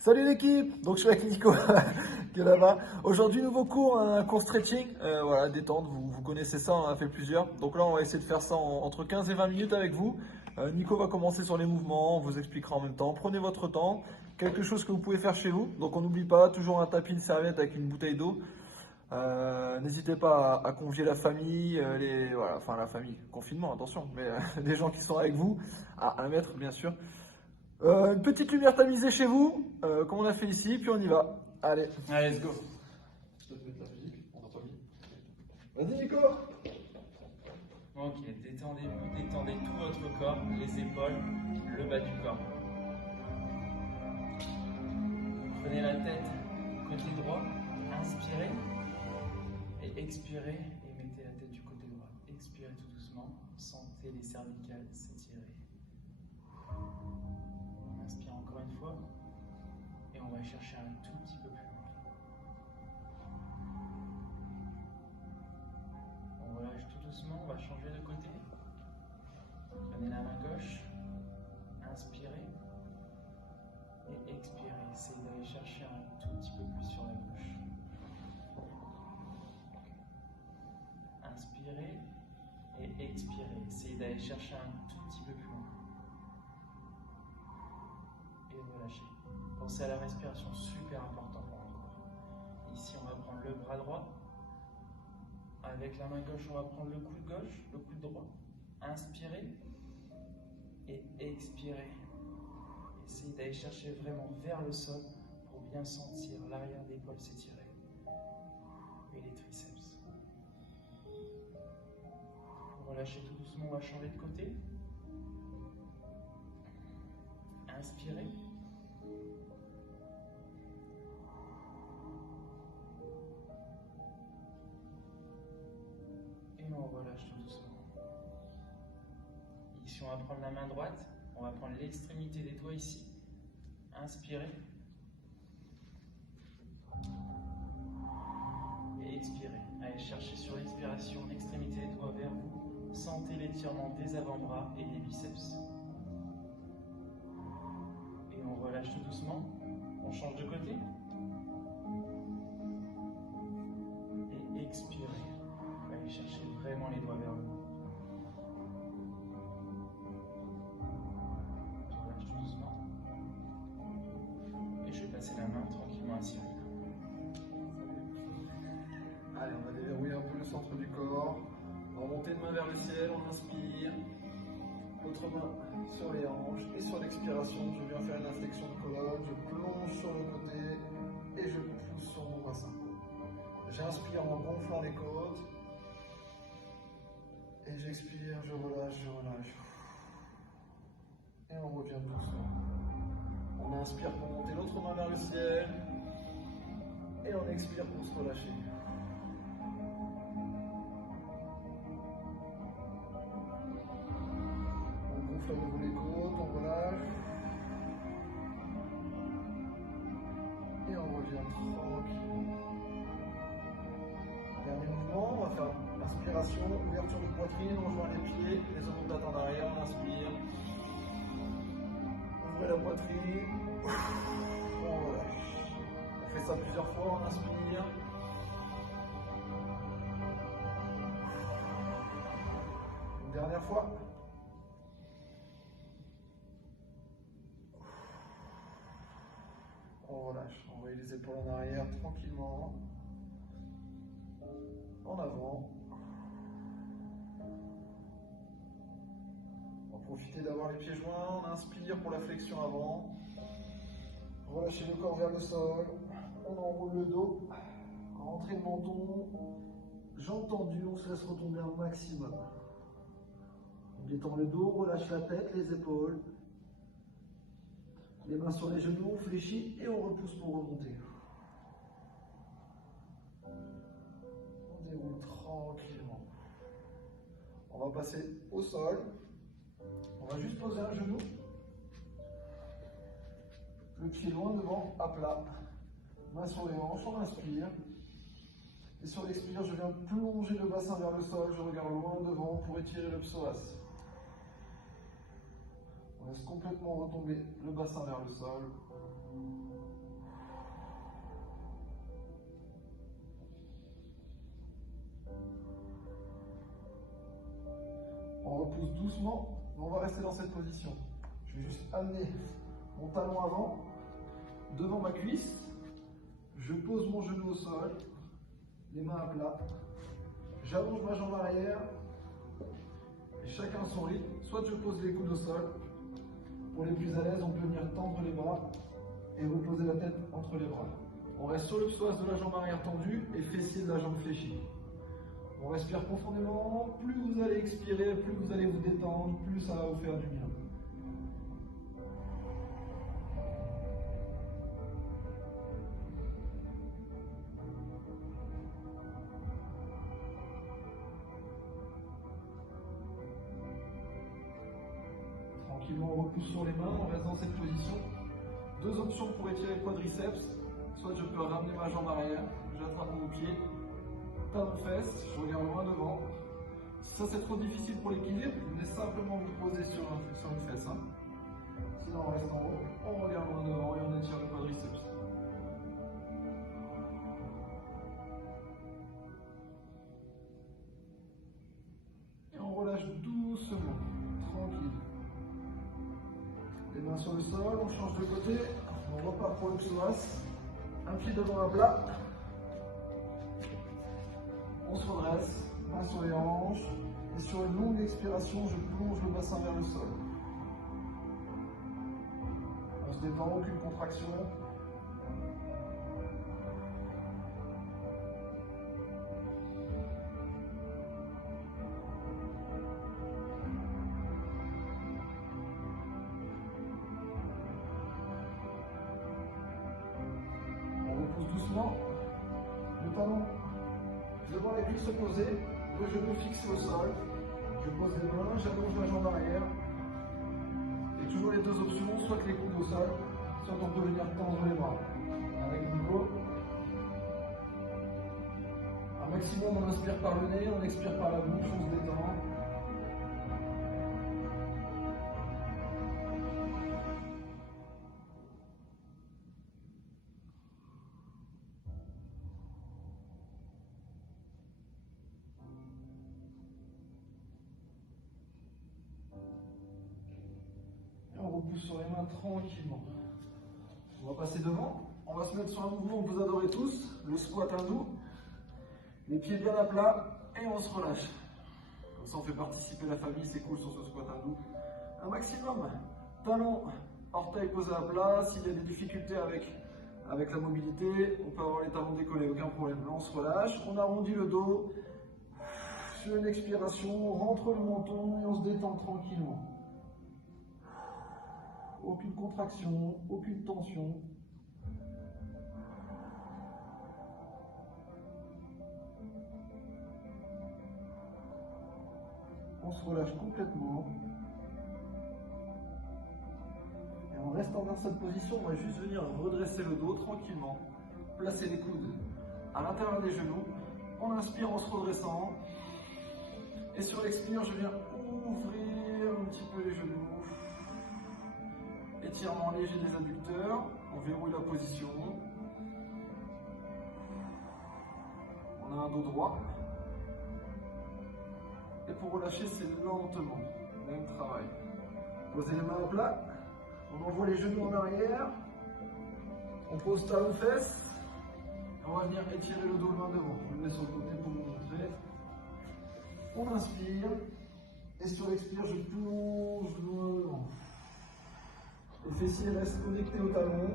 Salut l'équipe, donc je suis avec Nico qui est là-bas. Aujourd'hui nouveau cours, un cours stretching, voilà, détente, vous connaissez ça, on en a fait plusieurs. Donc là on va essayer de faire ça entre 15 et 20 minutes avec vous. Nico va commencer sur les mouvements, on vous expliquera en même temps. Prenez votre temps, quelque chose que vous pouvez faire chez vous. Donc on n'oublie pas, toujours un tapis, une serviette avec une bouteille d'eau. N'hésitez pas à convier la famille, voilà, enfin la famille, confinement, attention, mais des gens qui sont avec vous, à 1 mètre bien sûr. Une petite lumière tamisée chez vous, comme on a fait ici, puis on y va. Allez. Allez, let's go. Je te mettre la musique, on n'a pas mis. Vas-y Nico. Ok, détendez-vous, détendez tout votre corps, les épaules, le bas du corps. Prenez la tête côté droit, inspirez et expirez et mettez la tête du côté droit. Expirez tout doucement, sentez les cervicales s'étirer. On inspire encore une fois et on va chercher un tout petit peu plus loin. On relâche tout doucement, on va changer de côté. Prenez la main gauche, inspirez et expirez. Essayez d'aller chercher un tout petit peu plus sur la gauche. Inspirez et expirez. Essayez d'aller chercher un tout petit peu plus loin. Et relâchez. Pensez à la respiration, super important pour le corps. Ici, on va prendre le bras droit. Avec la main gauche, on va prendre le coude gauche, le coude droit. Inspirez et expirez. Essayez d'aller chercher vraiment vers le sol pour bien sentir l'arrière d'épaule s'étirer et les triceps. Relâchez tout doucement, on va changer de côté. Inspirez. Et on relâche tout doucement. Ici, on va prendre la main droite. On va prendre l'extrémité des doigts ici. Inspirez. Et expirez. Allez chercher sur l'expiration l'extrémité des doigts vers vous. Sentez l'étirement des avant-bras et des biceps. Et on relâche tout doucement. On change de côté. Et expirez. Allez chercher vraiment les doigts vers vous. Passer la main tranquillement à Cyril. Allez, on va déverrouiller un peu le centre du corps. On va monter une main vers le ciel, on inspire. L'autre main sur les hanches. Et sur l'expiration, je viens faire une inflexion de colonne. Je plonge sur le côté et je pousse sur mon bassin. J'inspire en gonflant les côtes. Et j'expire, je relâche, je relâche. Et on revient doucement. On inspire pour monter l'autre main vers le ciel. Et on expire pour se relâcher. On gonfle à nouveau les côtes, on relâche. Et on revient tranquille. Dernier mouvement, on va faire inspiration, ouverture de poitrine, on joint les pieds, les omoplates en arrière, on inspire. Ouvrez la poitrine, on relâche. On fait ça plusieurs fois, on inspire. Une dernière fois. On relâche, on envoie les épaules en arrière tranquillement. En avant. Profitez d'avoir les pieds joints, on inspire pour la flexion avant. Relâchez le corps vers le sol. On enroule le dos. Rentrez le menton. Jambes tendues, on se laisse retomber un maximum. On détend le dos, relâche la tête, les épaules. Les mains sur les genoux, on fléchit et on repousse pour remonter. On déroule tranquillement. On va passer au sol. On va juste poser un genou, le pied loin devant, à plat, main sur les hanches, on inspire. Et sur l'expire, je viens plonger le bassin vers le sol, je regarde loin devant pour étirer le psoas. On laisse complètement retomber le bassin vers le sol. On repousse doucement, mais on va rester dans cette position. Je vais juste amener mon talon avant, devant ma cuisse. Je pose mon genou au sol, les mains à plat. J'allonge ma jambe arrière. Et chacun son rythme. Soit je pose les coudes au sol. Pour les plus à l'aise, on peut venir tendre les bras et reposer la tête entre les bras. On reste sur le psoas de la jambe arrière tendue et fessier de la jambe fléchie. On respire profondément. Plus vous allez expirer, plus vous allez vous détendre, plus ça va vous faire du bien. Tranquillement, on repousse sur les mains, on reste dans cette position. Deux options pour étirer le quadriceps. Soit je peux ramener ma jambe arrière, j'attrape mon pied, talon fesse, je regarde loin devant. Si ça c'est trop difficile pour l'équilibre, vous venez simplement vous poser sur une fesse. Sinon on reste en haut, on regarde loin devant et on étire le quadriceps. Et on relâche doucement, tranquille. Les mains sur le sol, on change de côté, on repart pour le psoas. Un pied devant à plat. On se redresse, main sur les hanches. Et sur une longue expiration, je plonge le bassin vers le sol. On se détend, aucune contraction. Doucement, le talon devant les cuisses opposées, le genou fixé au sol. Je pose les mains, j'allonge la jambe arrière. Et toujours les deux options, soit les coudes au sol, soit on peut venir tendre les bras. Avec Nico. Un maximum, on inspire par le nez, on expire par la bouche, on se détend. On repousse sur les mains tranquillement. On va passer devant. On va se mettre sur un mouvement que vous adorez tous, le squat hindou. Les pieds bien à plat et on se relâche. Comme ça on fait participer la famille, c'est cool sur ce squat hindou. Un maximum. Talons, orteils posés à plat. S'il y a des difficultés avec la mobilité, on peut avoir les talons décollés, aucun problème. Là on se relâche, on arrondit le dos. Sur une expiration, on rentre le menton et on se détend tranquillement. Aucune contraction, aucune tension. On se relâche complètement. Et en restant dans cette position, on va juste venir redresser le dos tranquillement. Placer les coudes à l'intérieur des genoux. On inspire en se redressant. Et sur l'expire, je viens ouvrir un petit peu les genoux. Étirement léger des adducteurs, on verrouille la position. On a un dos droit. Et pour relâcher, c'est lentement. Même travail. Posez les mains à plat. On envoie les genoux en arrière. On pose talon fesses. On va venir étirer le dos loin devant. On le met sur le côté pour vous montrer. On inspire. Et sur l'expire, je plonge loin devant. Les fessiers restent connectés au talon.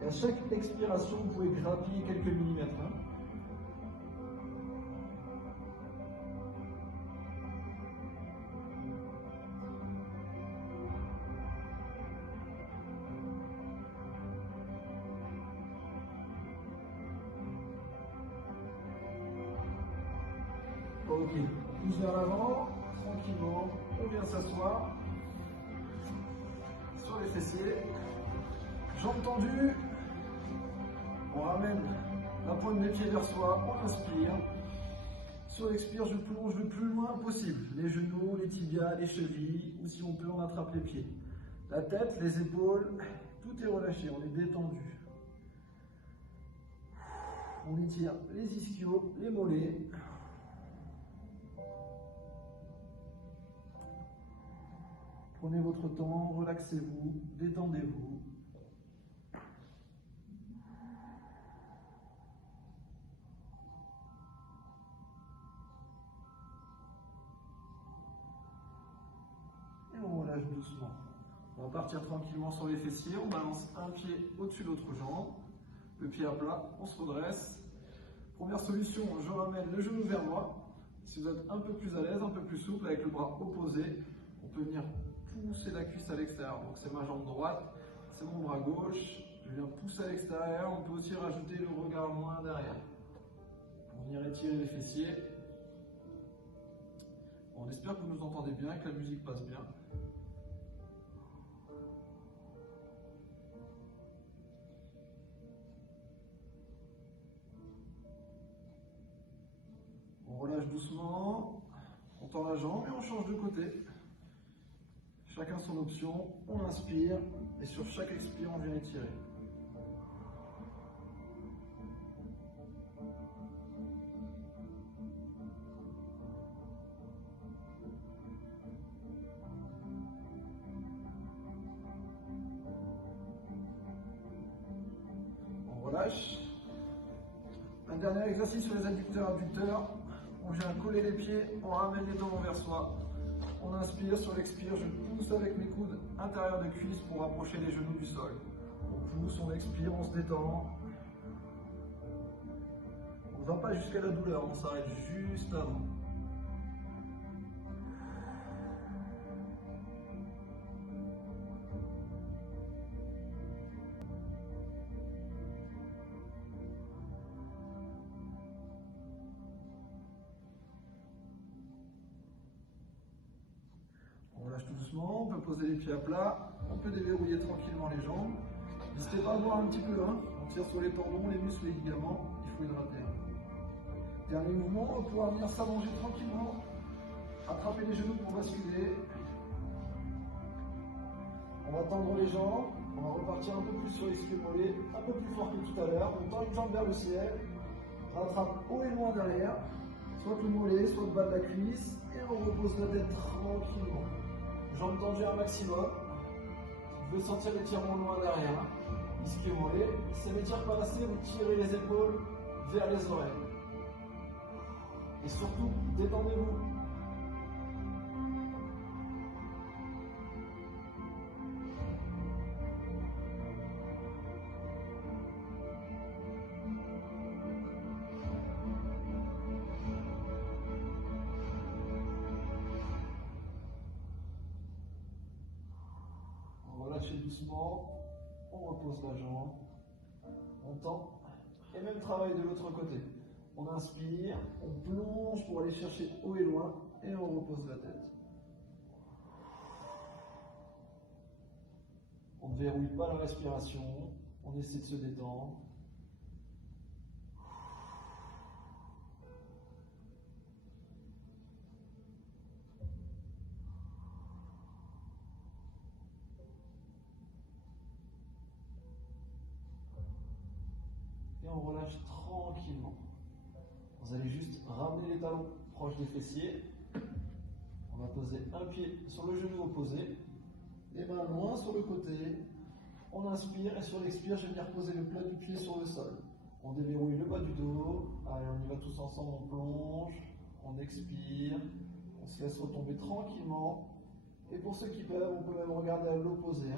Et à chaque expiration, vous pouvez grappiller quelques millimètres. Ok, pousse vers l'avant. Tranquillement, on vient s'asseoir sur les fessiers, jambes tendues, on ramène la pointe des pieds vers soi, on inspire, sur l'expire je plonge le plus loin possible, les genoux, les tibias, les chevilles, ou si on peut on attrape les pieds, la tête, les épaules, tout est relâché, on est détendu. On étire les ischios, les mollets. Prenez votre temps, relaxez-vous, détendez-vous. Et on relâche doucement. On va partir tranquillement sur les fessiers. On balance un pied au-dessus de l'autre jambe. Le pied à plat, on se redresse. Première solution, je ramène le genou vers moi. Si vous êtes un peu plus à l'aise, un peu plus souple, avec le bras opposé, on peut venir pousser la cuisse à l'extérieur. Donc c'est ma jambe droite, c'est mon bras gauche. Je viens pousser à l'extérieur. On peut aussi rajouter le regard loin derrière. Pour venir étirer les fessiers. On espère que vous nous entendez bien, que la musique passe bien. On relâche doucement, on tend la jambe et on change de côté. Chacun son option, on inspire et sur chaque expire, on vient étirer. On relâche. Un dernier exercice sur les adducteurs abducteurs. On vient coller les pieds, on ramène les talons vers soi. On inspire, sur l'expire, je pousse avec mes coudes intérieurs de cuisse pour rapprocher les genoux du sol. On pousse, on expire, on se détend. On ne va pas jusqu'à la douleur, on s'arrête juste avant. On relâche tout doucement, on peut poser les pieds à plat, on peut déverrouiller tranquillement les jambes. N'hésitez pas à voir un petit peu, hein. On tire sur les tendons, les muscles, les ligaments, il faut hydrater. Dernier mouvement, on va pouvoir venir s'allonger tranquillement, attraper les genoux pour basculer. On va tendre les jambes, on va repartir un peu plus sur les mollets, un peu plus fort que tout à l'heure. On tend une jambe vers le ciel, rattrape haut et loin derrière, soit le mollet, soit le bas de la cuisse, et on repose la tête tranquillement. Jambes tendues un maximum. Vous pouvez sentir l'étirement loin derrière. Ischio mollet. Si ça n'étire pas assez, vous tirez les épaules vers les oreilles. Et surtout, détendez-vous. On relâche doucement. On repose la jambe. On tend. Et même travail de l'autre côté. On inspire, on plonge pour aller chercher haut et loin, et on repose la tête. On ne verrouille pas la respiration, on essaie de se détendre. Et on relâche tranquillement. Vous allez juste ramener les talons proches des fessiers. On va poser un pied sur le genou opposé, les mains loin sur le côté. On inspire et sur l'expire, je vais venir poser le plat du pied sur le sol. On déverrouille le bas du dos. Allez, on y va tous ensemble, on plonge, on expire, on se laisse retomber tranquillement. Et pour ceux qui peuvent, on peut même regarder à l'opposé.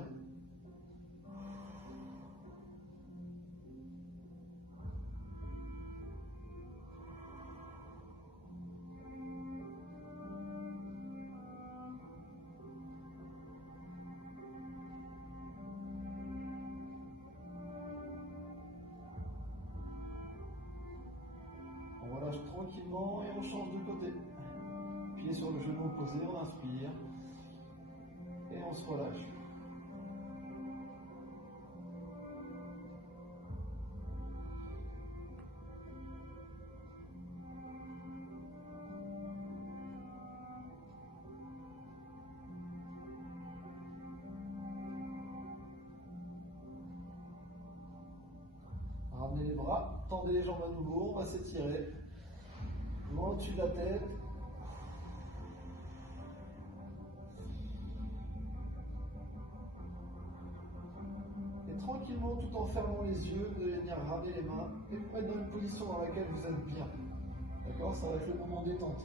On relâche tranquillement et on change de côté. Pied sur le genou opposé, on inspire et on se relâche. Ramenez les bras, tendez les jambes à nouveau, on va s'étirer. Main au-dessus de la tête. Et tranquillement, tout en fermant les yeux, vous allez venir ramener les mains et vous mettre dans une position dans laquelle vous êtes bien. D'accord? Ça va être le moment détente.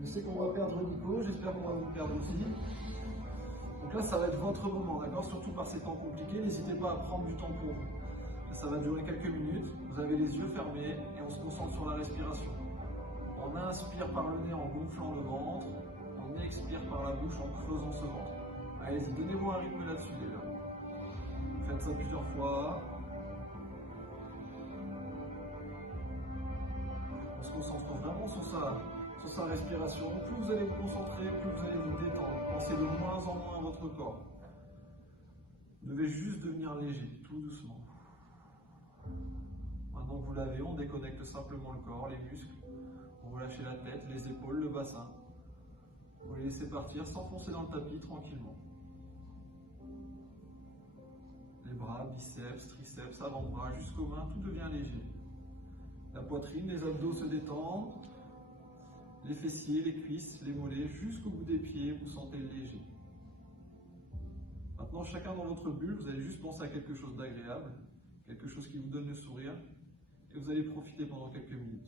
Je sais qu'on va perdre Nico, j'espère qu'on va vous perdre aussi. Donc là, ça va être votre moment, d'accord? Surtout par ces temps compliqués, n'hésitez pas à prendre du temps pour vous. Ça va durer quelques minutes, vous avez les yeux fermés et on se concentre sur la respiration. On inspire par le nez en gonflant le ventre, on expire par la bouche en creusant ce ventre. Allez-y, donnez-moi un rythme là-dessus déjà. Faites ça plusieurs fois. On se concentre vraiment sur sa respiration. Plus vous allez vous concentrer, plus vous allez vous détendre. Pensez de moins en moins à votre corps. Vous devez juste devenir léger, tout doucement. Maintenant que vous l'avez, on déconnecte simplement le corps, les muscles. On relâche la tête, les épaules, le bassin. Vous les laissez partir, s'enfoncer dans le tapis tranquillement. Les bras, biceps, triceps, avant-bras, jusqu'aux mains, tout devient léger. La poitrine, les abdos se détendent. Les fessiers, les cuisses, les mollets, jusqu'au bout des pieds, vous sentez léger. Maintenant, chacun dans votre bulle, vous allez juste penser à quelque chose d'agréable, quelque chose qui vous donne le sourire, et vous allez profiter pendant quelques minutes.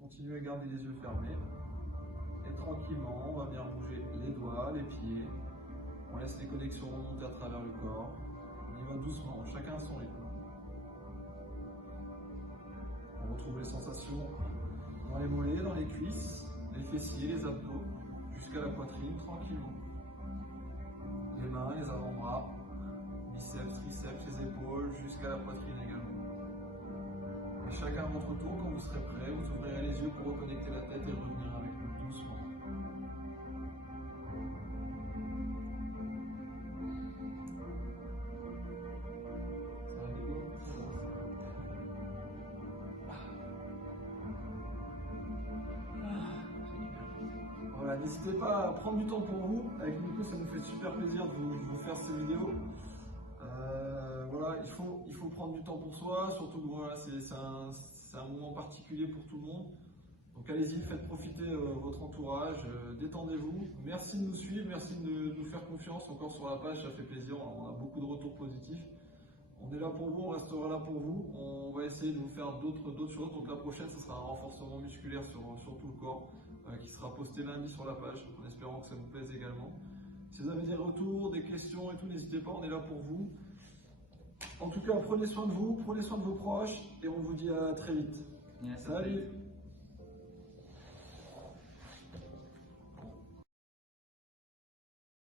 Continuez à garder les yeux fermés. Et tranquillement, on va bien bouger les doigts, les pieds. On laisse les connexions remonter à travers le corps. On y va doucement, chacun à son rythme. On retrouve les sensations dans les mollets, dans les cuisses, les fessiers, les abdos, jusqu'à la poitrine, tranquillement. Les mains, les avant-bras, biceps, triceps, les épaules, jusqu'à la poitrine également. Et chacun à votre tour, quand vous serez prêt, vous ouvrirez les yeux pour reconnecter la tête et revenir avec nous doucement. Ça va, Nico? Voilà, n'hésitez pas à prendre du temps pour vous. Avec Nico, ça nous fait super plaisir de vous faire ces vidéos. Voilà, il faut prendre du temps pour soi, surtout que voilà, c'est un moment particulier pour tout le monde. Donc allez-y, faites profiter votre entourage, détendez-vous. Merci de nous suivre, merci de nous faire confiance encore sur la page, ça fait plaisir, on a beaucoup de retours positifs. On est là pour vous, on restera là pour vous. On va essayer de vous faire d'autres choses. Donc la prochaine, ce sera un renforcement musculaire sur tout le corps qui sera posté lundi sur la page, en espérant que ça vous plaise également. Si vous avez des retours, des questions et tout, n'hésitez pas, on est là pour vous. En tout cas, prenez soin de vous, prenez soin de vos proches et on vous dit à très vite. Yes. Salut!